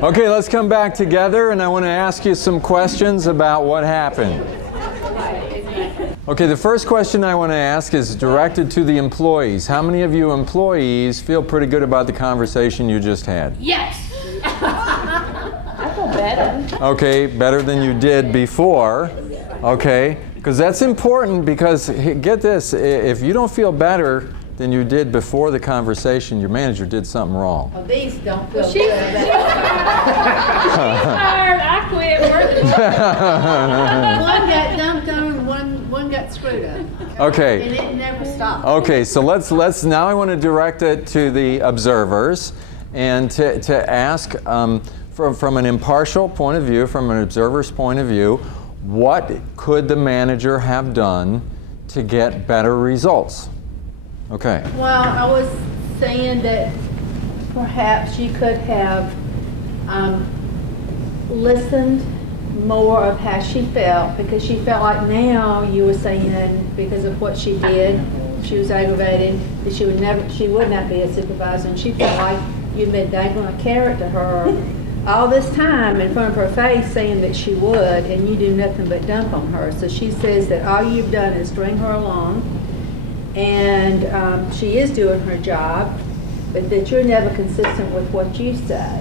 Okay, let's come back together, and I want to ask you some questions about what happened. Okay, the first question I want to ask is directed to the employees. How many of you employees feel pretty good about the conversation you just had? Yes! I feel better. Okay, better than you did before. Okay, because that's important, because get this, if you don't feel better than you did before the conversation, your manager did something wrong. Well, these don't feel She's good. tired. I quit working. One got dumped on and one got screwed up. Okay. And it never stopped. Okay, so let's now I want to direct it to the observers and to ask from an impartial point of view, from an observer's point of view, what could the manager have done to get better results? Okay. Well, I was saying that perhaps you could have listened more of how she felt, because she felt like now you were saying because of what she did, she was aggravated, that she would not be a supervisor, and she felt like you'd been dangling a carrot to her all this time in front of her face saying that she would, and you do nothing but dump on her. So she says that all you've done is string her along, and she is doing her job, but that you're never consistent with what you say.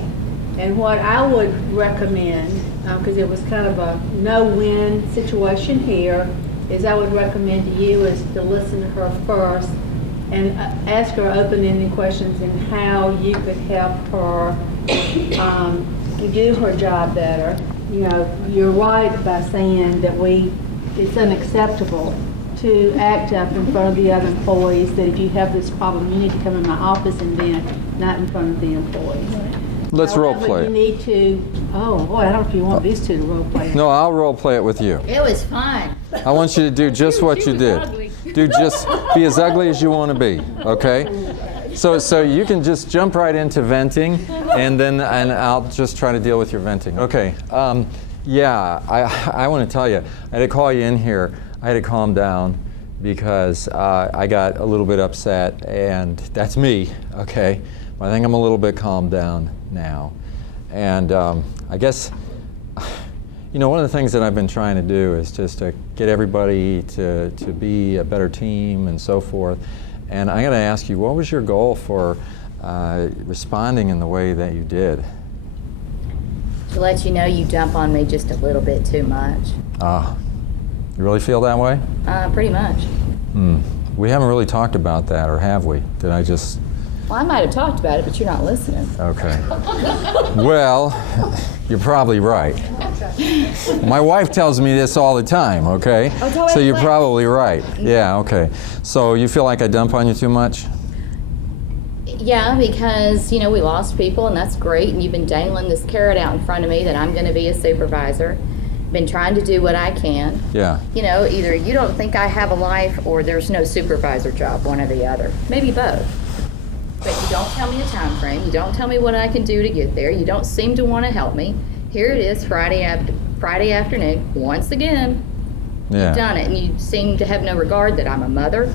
And what I would recommend, because it was kind of a no-win situation here, is I would recommend to you is to listen to her first and ask her open-ended questions and how you could help her do her job better. You know, you're right by saying that it's unacceptable to act up in front of the other employees, that if you have this problem, you need to come in my office and vent, not in front of the employees. Let's role However, play you it. need to, oh boy, I don't know if you want these two to role play. No, I'll role play it with you. It was fun. I want you to do just what She you was did. ugly. Be as ugly as you want to be, okay? So you can just jump right into venting, and I'll just try to deal with your venting. Okay. Yeah, I want to tell you, I had to call you in here. I had to calm down because I got a little bit upset, and that's me, okay? But I think I'm a little bit calmed down now. And I guess, you know, one of the things that I've been trying to do is just to get everybody to be a better team and so forth. And I got to ask you, what was your goal for responding in the way that you did? To let you know you dump on me just a little bit too much. You really feel that way? Pretty much. We haven't really talked about that, or have we? Did I just... Well, I might have talked about it, but you're not listening. Okay. Well, you're probably right. My wife tells me this all the time, okay? Oh, so you're probably right. Yeah, okay. So you feel like I dump on you too much? Yeah, because, you know, we lost people, and that's great, and you've been dangling this carrot out in front of me that I'm going to be a supervisor. Been trying to do what I can. Yeah. You know, either you don't think I have a life or there's no supervisor job, one or the other. Maybe both. But you don't tell me a time frame. You don't tell me what I can do to get there. You don't seem to want to help me. Here it is, Friday afternoon. Once again, Yeah. you've done it, and you seem to have no regard that I'm a mother.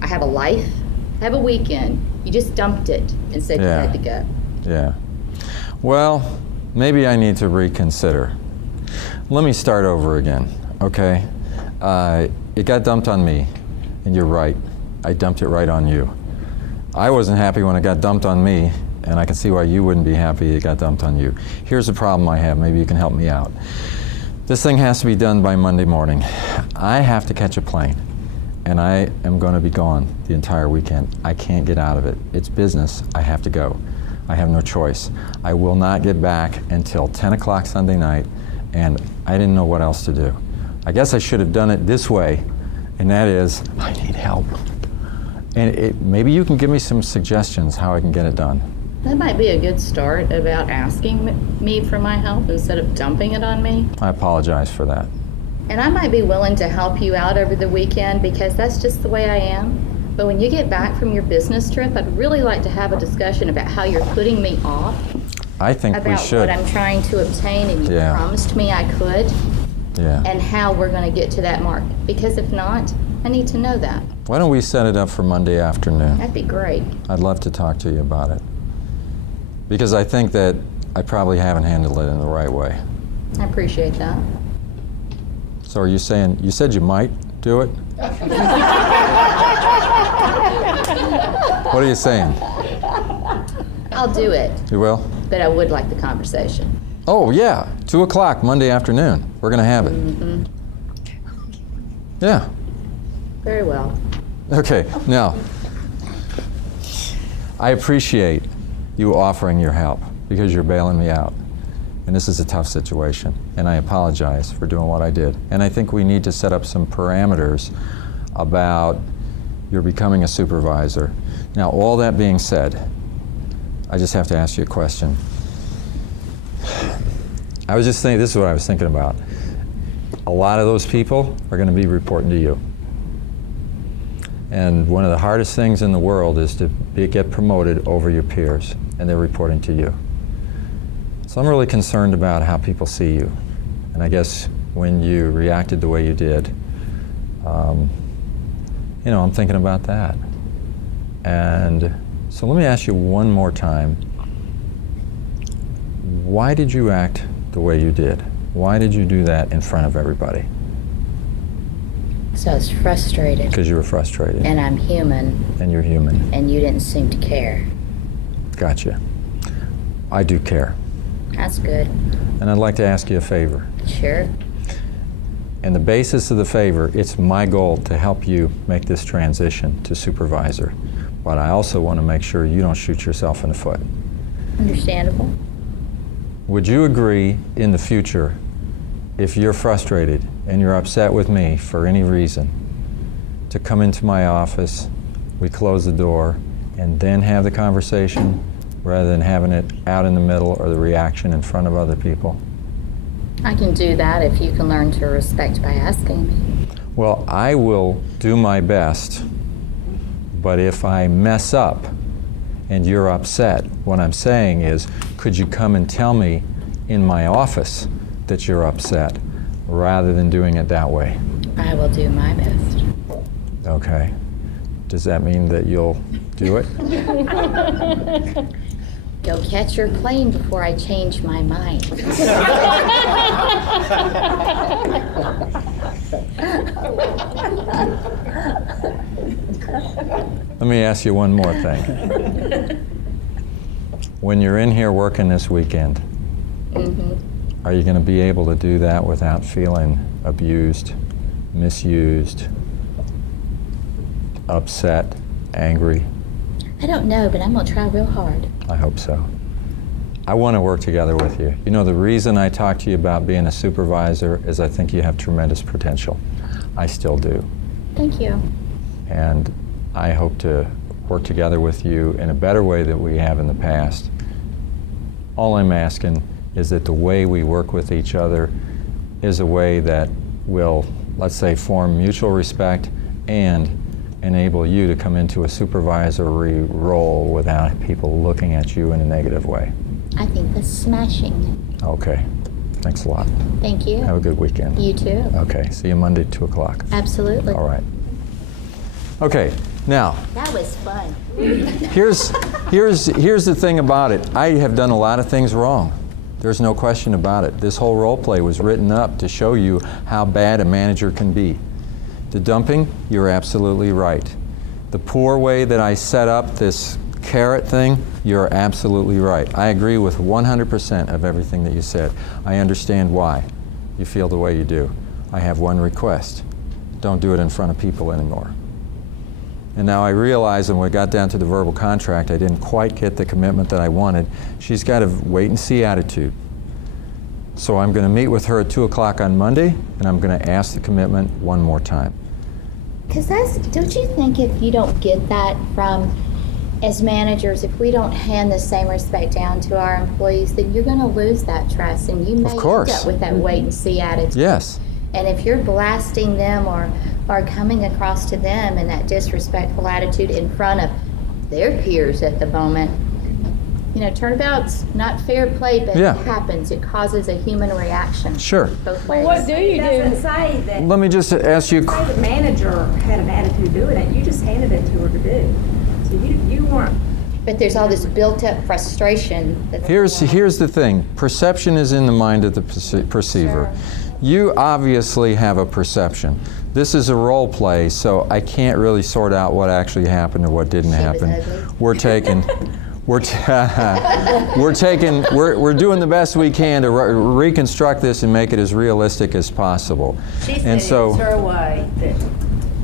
I have a life. I have a weekend. You just dumped it and said you had to go. Yeah. Well, maybe I need to reconsider. Let me start over again, okay? It got dumped on me, and you're right. I dumped it right on you. I wasn't happy when it got dumped on me, and I can see why you wouldn't be happy it got dumped on you. Here's the problem I have. Maybe you can help me out. This thing has to be done by Monday morning. I have to catch a plane, and I am going to be gone the entire weekend. I can't get out of it. It's business. I have to go. I have no choice. I will not get back until 10 o'clock Sunday night, and I didn't know what else to do. I guess I should have done it this way, and that is, I need help. And maybe you can give me some suggestions how I can get it done. That might be a good start about asking me for my help instead of dumping it on me. I apologize for that. And I might be willing to help you out over the weekend because that's just the way I am. But when you get back from your business trip, I'd really like to have a discussion about how you're putting me off. I think we should. About what I'm trying to obtain, and you promised me I could. Yeah. And how we're going to get to that mark. Because if not, I need to know that. Why don't we set it up for Monday afternoon? That'd be great. I'd love to talk to you about it. Because I think that I probably haven't handled it in the right way. I appreciate that. So are you saying, you said you might do it? What are you saying? I'll do it, You will? but I would like the conversation. Oh, yeah, 2 o'clock Monday afternoon. We're going to have it. Mm-hmm. Yeah. Very well. Okay, now, I appreciate you offering your help because you're bailing me out. And this is a tough situation, and I apologize for doing what I did. And I think we need to set up some parameters about your becoming a supervisor. Now, all that being said, I just have to ask you a question. I was just thinking, this is what I was thinking about. A lot of those people are going to be reporting to you. And one of the hardest things in the world is to get promoted over your peers, and they're reporting to you. So I'm really concerned about how people see you. And I guess when you reacted the way you did, you know, I'm thinking about that. And so let me ask you one more time. Why did you act the way you did? Why did you do that in front of everybody? So I was frustrated. Because you were frustrated. And I'm human. And you're human. And you didn't seem to care. Gotcha. I do care. That's good. And I'd like to ask you a favor. Sure. And the basis of the favor, it's my goal to help you make this transition to supervisor. But I also want to make sure you don't shoot yourself in the foot. Understandable. Would you agree in the future, if you're frustrated and you're upset with me for any reason, to come into my office, we close the door, and then have the conversation rather than having it out in the middle or the reaction in front of other people? I can do that if you can learn to respect by asking me. Well, I will do my best, but if I mess up and you're upset, what I'm saying is, could you come and tell me in my office that you're upset rather than doing it that way? I will do my best. Okay. Does that mean that you'll do it? You'll catch your plane before I change my mind. Let me ask you one more thing. When you're in here working this weekend, are you going to be able to do that without feeling abused, misused, upset, angry? I don't know, but I'm going to try real hard. I hope so. I want to work together with you. You know, the reason I talk to you about being a supervisor is I think you have tremendous potential. I still do. Thank you. And I hope to work together with you in a better way than we have in the past. All I'm asking is that the way we work with each other is a way that will, let's say, form mutual respect and enable you to come into a supervisory role without people looking at you in a negative way. I think that's smashing. Okay. Thanks a lot. Thank you. Have a good weekend. You too. Okay. See you Monday, 2 o'clock. Absolutely. All right. Okay. Now, That was fun. here's the thing about it. I have done a lot of things wrong. There's no question about it. This whole role play was written up to show you how bad a manager can be. The dumping, you're absolutely right. The poor way that I set up this carrot thing, you're absolutely right. I agree with 100% of everything that you said. I understand why you feel the way you do. I have one request. Don't do it in front of people anymore. And now I realize when we got down to the verbal contract, I didn't quite get the commitment that I wanted. She's got a wait-and-see attitude. So I'm going to meet with her at 2 o'clock on Monday, and I'm going to ask the commitment one more time. Because don't you think if you don't get that from, as managers, if we don't hand the same respect down to our employees, then you're going to lose that trust, and you may end up with that wait-and-see attitude. Yes. And if you're blasting them or coming across to them in that disrespectful attitude in front of their peers at the moment, you know, turnabout's not fair play, but Yeah. it happens. It causes a human reaction. Sure. Both Well, ways. what do you It doesn't do? say that, Let me just ask you. say the manager had an attitude doing it. You just handed it to her to do. So you weren't But there's all this built-up frustration. That's Here's the thing. Perception is in the mind of the perceiver. You obviously have a perception. This is a role play, so I can't really sort out what actually happened or what didn't happen. We're doing the best we can to reconstruct this and make it as realistic as possible. She said And so, it's her way that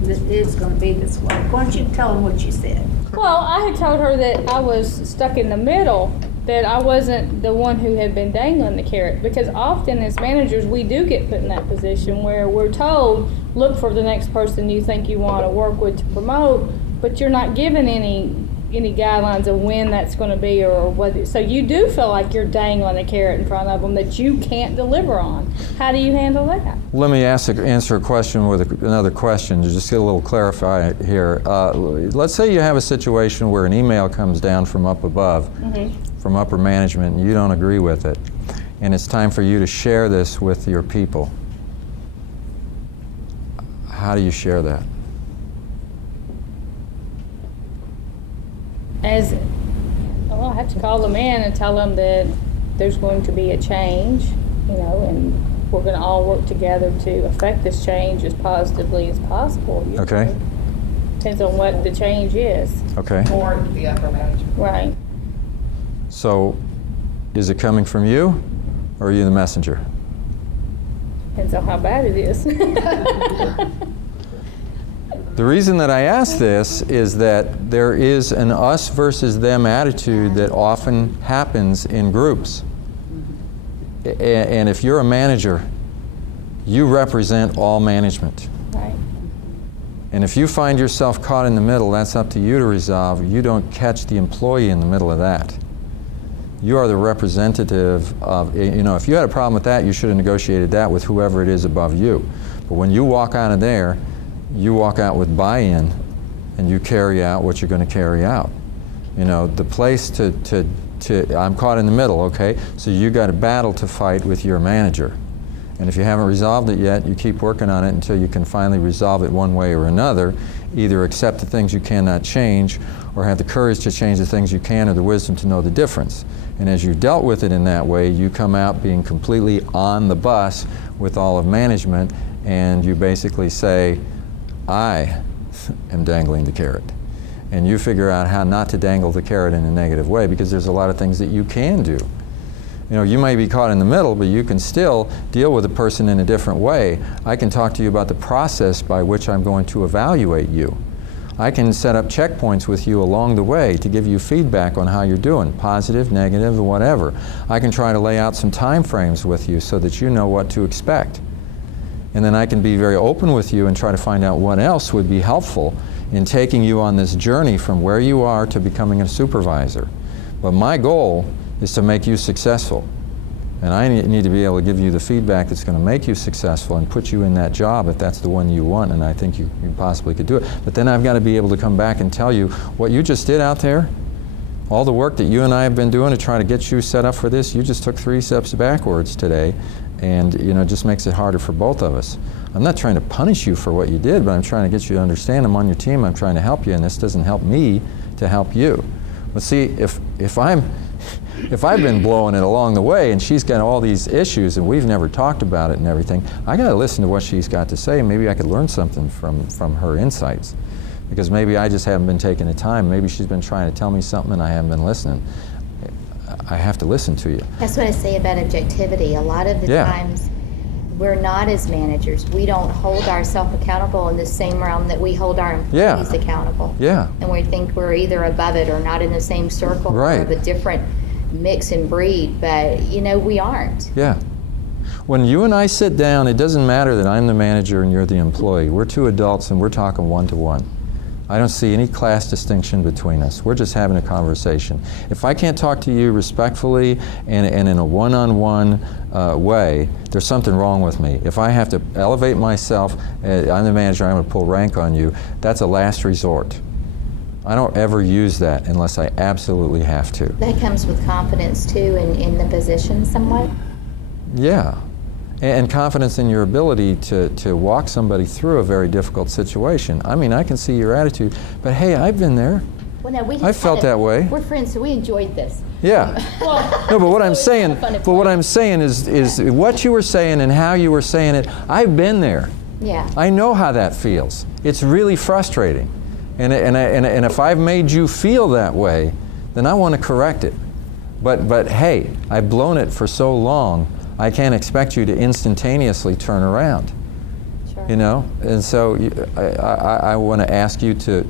it's going to be this way. Why don't you tell them what you said? Well, I had told her that I was stuck in the middle, that I wasn't the one who had been dangling the carrot. Because often as managers, we do get put in that position where we're told, look for the next person you think you want to work with to promote, but you're not given any guidelines of when that's going to be or whether. So you do feel like you're dangling a carrot in front of them that you can't deliver on. How do you handle that? let me answer a question with another question to just get a little clarify here. Let's say you have a situation where an email comes down from up above, from upper management, and you don't agree with it, and it's time for you to share this with your people. How do you share that? I have to call them in and tell them that there's going to be a change, and we're going to all work together to affect this change as positively as possible. Okay. Depends on what the change is. Okay. Or the upper management. Right. So, is it coming from you, or are you the messenger? Depends on how bad it is. The reason that I ask this is that there is an us versus them attitude that often happens in groups. And if you're a manager, you represent all management. Right. And if you find yourself caught in the middle, that's up to you to resolve. You don't catch the employee in the middle of that. You are the representative of, if you had a problem with that, you should have negotiated that with whoever it is above you. But when you walk out of there, you walk out with buy-in and you carry out what you're going to carry out. The place to I'm caught in the middle, okay? So you got a battle to fight with your manager. And if you haven't resolved it yet, you keep working on it until you can finally resolve it one way or another. Either accept the things you cannot change or have the courage to change the things you can or the wisdom to know the difference. And as you've dealt with it in that way, you come out being completely on the bus with all of management, and you basically say, I am dangling the carrot. And you figure out how not to dangle the carrot in a negative way, because there's a lot of things that you can do. You may be caught in the middle, but you can still deal with a person in a different way. I can talk to you about the process by which I'm going to evaluate you. I can set up checkpoints with you along the way to give you feedback on how you're doing, positive, negative, or whatever. I can try to lay out some time frames with you so that you know what to expect. And then I can be very open with you and try to find out what else would be helpful in taking you on this journey from where you are to becoming a supervisor. But my goal is to make you successful. And I need to be able to give you the feedback that's going to make you successful and put you in that job if that's the one you want, and I think you possibly could do it. But then I've got to be able to come back and tell you what you just did out there, all the work that you and I have been doing to try to get you set up for this, you just took 3 steps backwards today. And it just makes it harder for both of us. I'm not trying to punish you for what you did, but I'm trying to get you to understand I'm on your team, I'm trying to help you, and this doesn't help me to help you. But see, if I've been blowing it along the way and she's got all these issues and we've never talked about it and everything, I got to listen to what she's got to say, and maybe I could learn something from her insights. Because maybe I just haven't been taking the time. Maybe she's been trying to tell me something and I haven't been listening. I have to listen to you. That's what I say about objectivity. A lot of the times we're not, as managers, we don't hold ourselves accountable in the same realm that we hold our employees accountable. Yeah. And we think we're either above it or not in the same circle or of a different mix and breed, but we aren't. Yeah. When you and I sit down, it doesn't matter that I'm the manager and you're the employee. We're 2 adults and we're talking one-to-one. I don't see any class distinction between us. We're just having a conversation. If I can't talk to you respectfully and in a one-on-one way, there's something wrong with me. If I have to elevate myself, I'm the manager, I'm going to pull rank on you, that's a last resort. I don't ever use that unless I absolutely have to. That comes with confidence too in the position somewhat. Yeah. And confidence in your ability to walk somebody through a very difficult situation. I mean, I can see your attitude, but hey, I've been there. Well, no, we I felt that way. We're friends, so we enjoyed this. Yeah. No, but what I'm saying, It's is what you were saying and how you were saying it, I've been there. Yeah. I know how that feels. It's really frustrating. And if I've made you feel that way, then I want to correct it. But hey, I've blown it for so long, I can't expect you to instantaneously turn around. Sure. You know? And so I want to ask you to,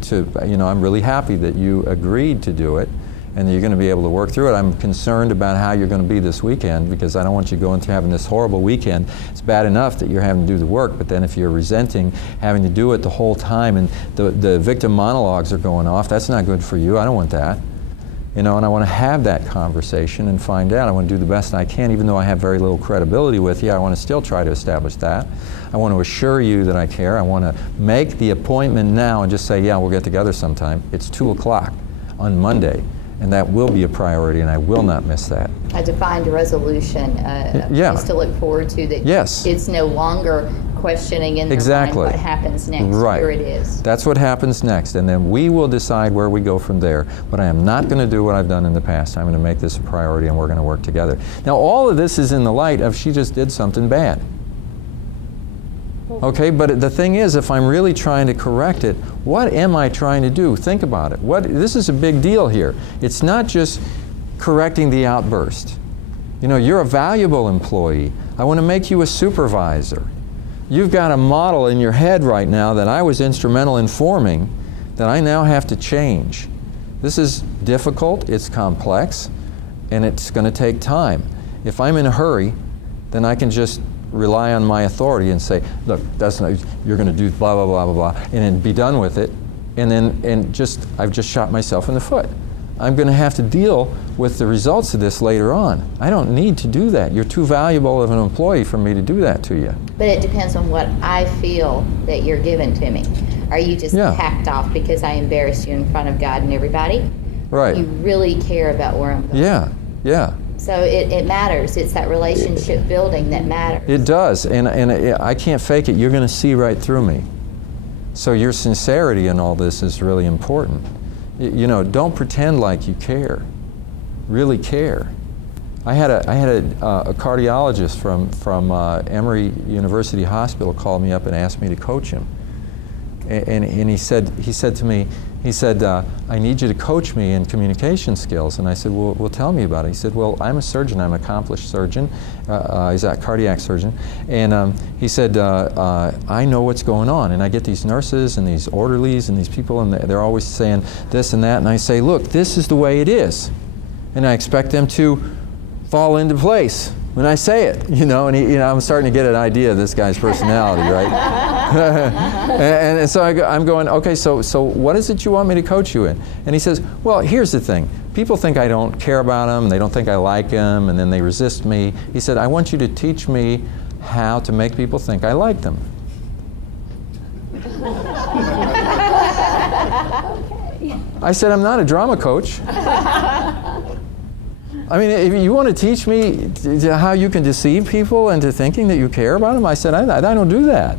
you know, I'm really happy that you agreed to do it and that you're going to be able to work through it. I'm concerned about how you're going to be this weekend because I don't want you going through having this horrible weekend. It's bad enough that you're having to do the work, but then if you're resenting having to do it the whole time and the victim monologues are going off, that's not good for you. I don't want that. You know, and I want to have that conversation and find out. I want to do the best I can, even though I have very little credibility with you. I want to still try to establish that. I want to assure you that I care. I want to make the appointment now and just say, yeah, we'll get together sometime. It's 2 o'clock on Monday, and that will be a priority, and I will not miss that. A defined resolution, yeah. piece to look forward to that. Yes. It's no longer questioning in their Exactly. mind what happens next. Right. Here it is. That's what happens next, and then we will decide where we go from there. But I am not going to do what I've done in the past. I'm going to make this a priority, and we're going to work together. Now, all of this is in the light of she just did something bad. Okay, but the thing is, if I'm really trying to correct it, what am I trying to do? Think about it. This is a big deal here. It's not just correcting the outburst. You know, you're a valuable employee. I want to make you a supervisor. You've got a model in your head right now that I was instrumental in forming that I now have to change. This is difficult, it's complex, and it's going to take time. If I'm in a hurry, then I can just rely on my authority and say, look, you're going to do blah, blah, blah, blah, blah, and then be done with it, I've just shot myself in the foot. I'm going to have to deal with the results of this later on. I don't need to do that. You're too valuable of an employee for me to do that to you. But it depends on what I feel that you're giving to me. Are you just hacked off because I embarrassed you in front of God and everybody? Right. You really care about where I'm going. Yeah, yeah. So it matters. It's that relationship building that matters. It does, and I can't fake it. You're going to see right through me. So your sincerity in all this is really important. You know, don't pretend like you care. Really care. I had a cardiologist from Emory University Hospital call me up and asked me to coach him. And he said to me, I need you to coach me in communication skills. And I said, well, tell me about it. He said, well, I'm a surgeon. I'm an accomplished surgeon. He's a cardiac surgeon. And he said, I know what's going on. And I get these nurses and these orderlies and these people, and they're always saying this and that. And I say, look, this is the way it is. And I expect them to fall into place when I say it, you know, and I'm starting to get an idea of this guy's personality, right? and so I'm going, okay, so what is it you want me to coach you in? And he says, well, here's the thing. People think I don't care about them, they don't think I like them, and then they resist me. He said, I want you to teach me how to make people think I like them. I said, I'm not a drama coach. I mean, if you want to teach me how you can deceive people into thinking that you care about them, I said, I don't do that.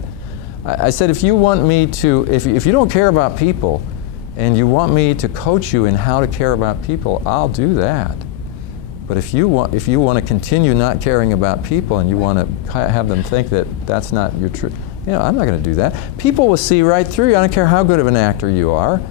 I said, if you want me to, if you don't care about people and you want me to coach you in how to care about people, I'll do that. But if you want to continue not caring about people and you want to have them think that that's not your truth, you know, I'm not going to do that. People will see right through you. I don't care how good of an actor you are.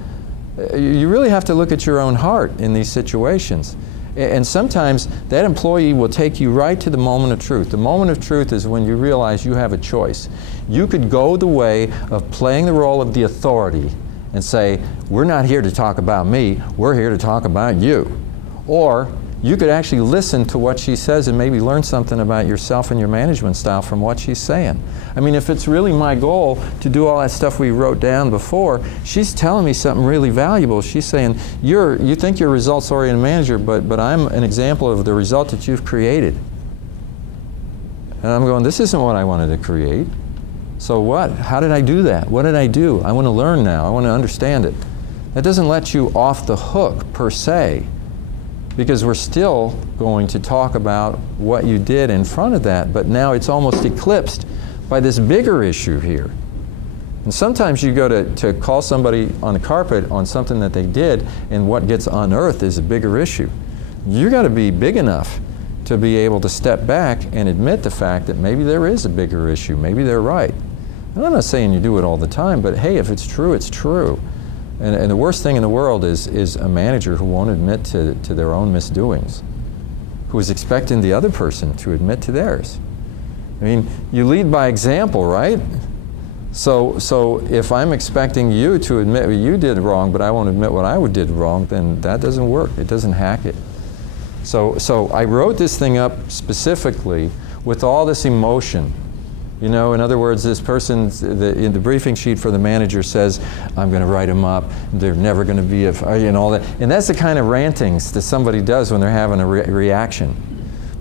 You really have to look at your own heart in these situations. And sometimes that employee will take you right to the moment of truth. The moment of truth is when you realize you have a choice. You could go the way of playing the role of the authority and say, we're not here to talk about me, we're here to talk about you. Or you could actually listen to what she says and maybe learn something about yourself and your management style from what she's saying. I mean, if it's really my goal to do all that stuff we wrote down before, she's telling me something really valuable. She's saying, you think you're a results-oriented manager, but I'm an example of the result that you've created. And I'm going, this isn't what I wanted to create. So what? How did I do that? What did I do? I want to learn now. I want to understand it. That doesn't let you off the hook, per se, because we're still going to talk about what you did in front of that, but now it's almost eclipsed by this bigger issue here. And sometimes you go to call somebody on the carpet on something that they did, and what gets unearthed is a bigger issue. You got to be big enough to be able to step back and admit the fact that maybe there is a bigger issue, maybe they're right. And I'm not saying you do it all the time, but hey, if it's true, it's true. And the worst thing in the world is a manager who won't admit to their own misdoings, who is expecting the other person to admit to theirs. I mean, you lead by example, right? So if I'm expecting you to admit what you did wrong, but I won't admit what I did wrong, then that doesn't work. It doesn't hack it. So I wrote this thing up specifically with all this emotion. You know, in other words, this person, in the briefing sheet for the manager says, I'm going to write them up, they're never going to be, and all that. And that's the kind of rantings that somebody does when they're having a reaction.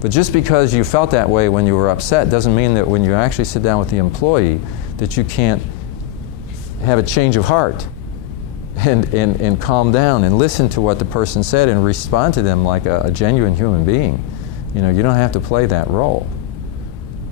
But just because you felt that way when you were upset doesn't mean that when you actually sit down with the employee that you can't have a change of heart and calm down and listen to what the person said and respond to them like a genuine human being. You know, you don't have to play that role.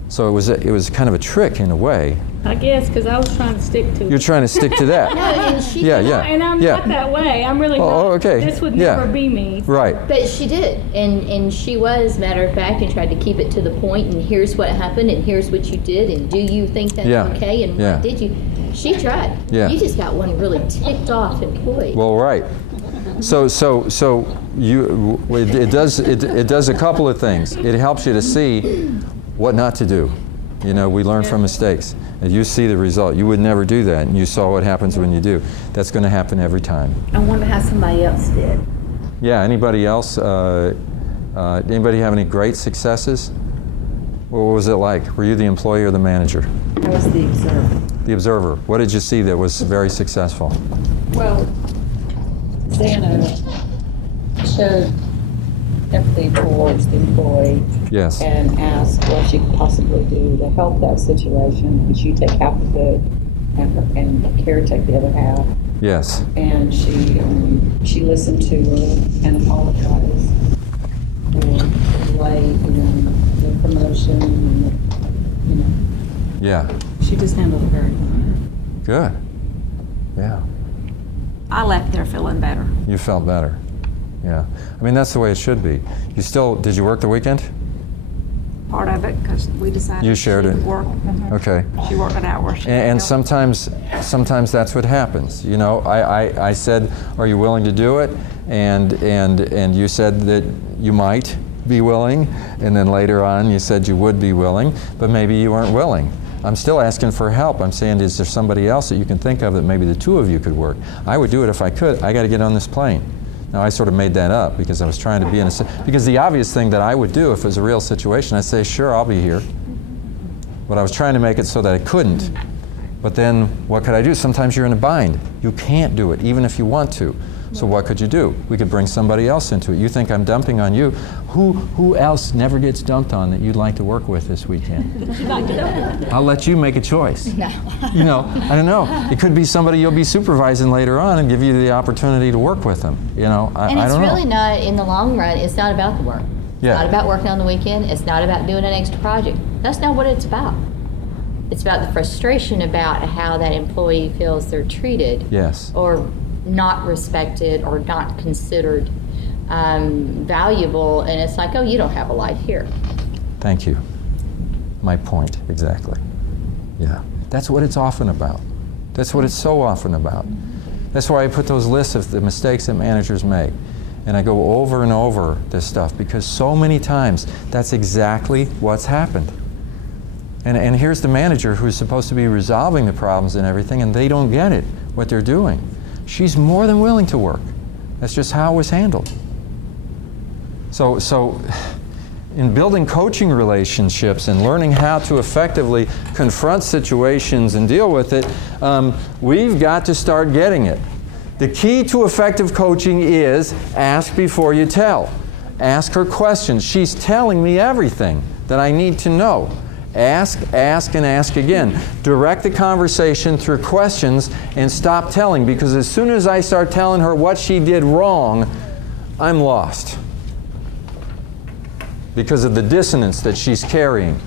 So it was kind of a trick in a way. I guess, because I was trying to stick to it. You're trying to stick to that. No, and she Yeah, did. yeah. And I'm not that way. I'm really not. Oh, okay. This would Yeah. never be me. Right. But she did, and she was, matter of fact, and tried to keep it to the point, and here's what happened, and here's what you did, and do you think that's Yeah. okay, and Yeah. what did you? She tried. Yeah. You just got one really ticked off employee. Well, right. So it does a couple of things. It helps you to see what not to do. You know, we learn from mistakes. And you see the result. You would never do that, and you saw what happens when you do. That's going to happen every time. I wonder how somebody else did. Yeah, anybody else? Anybody have any great successes? What was it like? Were you the employee or the manager? I was the observer. The observer. What did you see that was very successful? Well, Xana showed empathy towards the employee Yes. and asked what she could possibly do to help that situation. Could she take half of it and caretake the other half? Yes. And she listened to her and apologized for the delay in the promotion. And, Yeah. She just handled it very well. Good. Yeah. I left there feeling better. You felt better. Yeah. I mean, that's the way it should be. Did you work the weekend? Part of it, because we decided You shared she it. would work. Okay. She worked an hour. She And could help. sometimes that's what happens. You know, I said, are you willing to do it? And you said that you might be willing, and then later on you said you would be willing, but maybe you weren't willing. I'm still asking for help. I'm saying, is there somebody else that you can think of that maybe the two of you could work? I would do it if I could. I got to get on this plane. Now, I sort of made that up because I was trying to be in because the obvious thing that I would do if it was a real situation, I'd say, sure, I'll be here. But I was trying to make it so that I couldn't. But then what could I do? Sometimes you're in a bind. You can't do it, even if you want to. So what could you do? We could bring somebody else into it. You think I'm dumping on you. Who else never gets dumped on that you'd like to work with this weekend? I'll let you make a choice. No. You know, I don't know. It could be somebody you'll be supervising later on and give you the opportunity to work with them. You know, And I it's don't know. really not, in the long run, it's not about the work. Yeah. It's not about working on the weekend. It's not about doing an extra project. That's not what it's about. It's about the frustration about how that employee feels they're treated. Yes. Or not respected or not considered valuable. And it's like, oh, you don't have a life here. Thank you. My point, exactly. Yeah. That's what it's often about. That's what it's so often about. That's why I put those lists of the mistakes that managers make. And I go over and over this stuff because so many times that's exactly what's happened. And here's the manager who's supposed to be resolving the problems and everything, and they don't get it, what they're doing. She's more than willing to work. That's just how it was handled. So in building coaching relationships and learning how to effectively confront situations and deal with it, we've got to start getting it. The key to effective coaching is ask before you tell. Ask her questions. She's telling me everything that I need to know. Ask, and ask again. Direct the conversation through questions and stop telling, because as soon as I start telling her what she did wrong, I'm lost because of the dissonance that she's carrying.